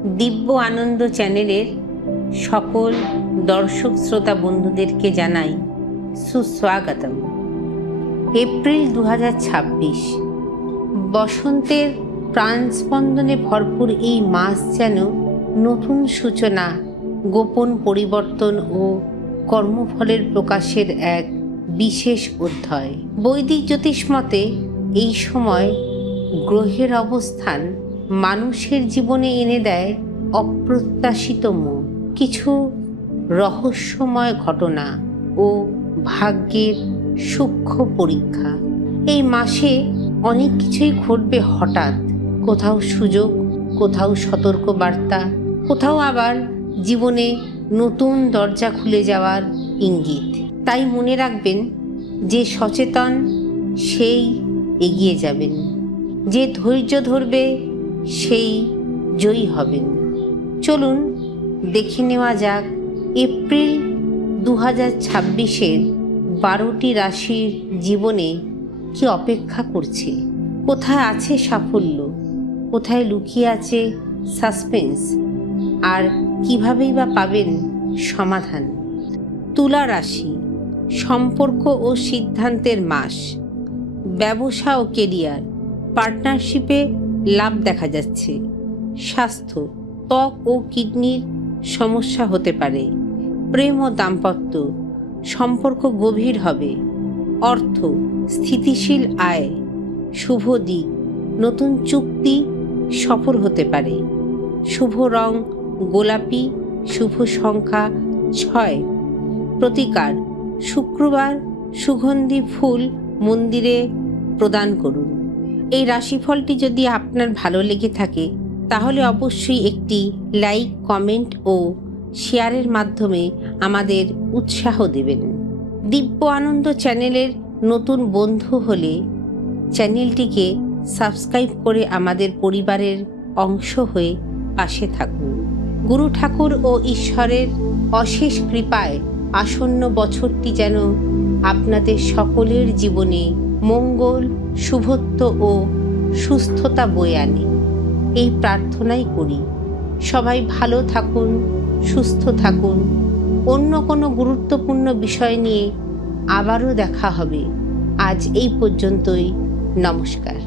দিব্য আনন্দ চ্যানেলের সকল দর্শক শ্রোতা বন্ধুদেরকে জানাই সুস্বাগতম। এপ্রিল 2026, বসন্তের প্রাণস্পন্দনে ভরপুর এই মাস যেন নতুন সূচনা, গোপন পরিবর্তন ও কর্মফলের প্রকাশের এক বিশেষ অধ্যায়। বৈদিক জ্যোতিষ মতে এই সময় গ্রহের অবস্থান মানুষের জীবনে এনে দেয় অপ্রত্যাশিত মোড়, কিছু রহস্যময় ঘটনা ও ভাগ্যের সূক্ষ্ম পরীক্ষা। এই মাসে অনেক কিছুই ঘটবে হঠাৎ, কোথাও সুযোগ, কোথাও সতর্ক বার্তা, কোথাও আবার জীবনে নতুন দরজা খুলে যাওয়ার ইঙ্গিত। তাই মনে রাখবেন, যে সচেতন সেই এগিয়ে যাবেন, যে ধৈর্য ধরবে সেই জয়ী হবেন। চলুন দেখে নেওয়া যাক এপ্রিল 2026-এর 12টি রাশির জীবনে কি অপেক্ষা করছে। কোথায় আছে সাফল্য, কোথায় লুকিয়ে আছে সাসপেন্স, আর কিভাবেই বা পাবেন সমাধান। তুলা রাশি, সম্পর্ক ও সিদ্ধান্তের মাস। ব্যবসা ও কেরিয়ার, পার্টনারশিপে লাভ দেখা যাচ্ছে। স্বাস্থ্য, ত্বক ও কিডনির সমস্যা হতে পারে। প্রেম ও দাম্পত্য, সম্পর্ক গভীর হবে। অর্থ, স্থিতিশীল আয়। শুভ দিক, নতুন চুক্তি সফল হতে পারে। শুভ রং গোলাপি, শুভ সংখ্যা 6। প্রতিকার, শুক্রবার সুগন্ধি ফুল মন্দিরে প্রদান করুন। এই রাশিফলটি যদি আপনার ভালো লেগে থাকে তাহলে অবশ্যই একটি লাইক, কমেন্ট ও শেয়ারের মাধ্যমে আমাদের উৎসাহ দেবেন। দিব্য আনন্দ চ্যানেলের নতুন বন্ধু হলে চ্যানেলটিকে সাবস্ক্রাইব করে আমাদের পরিবারের অংশ হয়ে পাশে থাকুন। গুরু ঠাকুর ও ঈশ্বরের অশেষ কৃপায় আসন্ন বছরটি যেন আপনাদের সকলের জীবনে মঙ্গল, শুভত্ব ও সুস্থতা বয়ে আনে, এই প্রার্থনাই করি। সবাই ভালো থাকুন, সুস্থ থাকুন। অন্য কোনো গুরুত্বপূর্ণ বিষয় নিয়ে আবারও দেখা হবে। আজ এই পর্যন্তই। নমস্কার।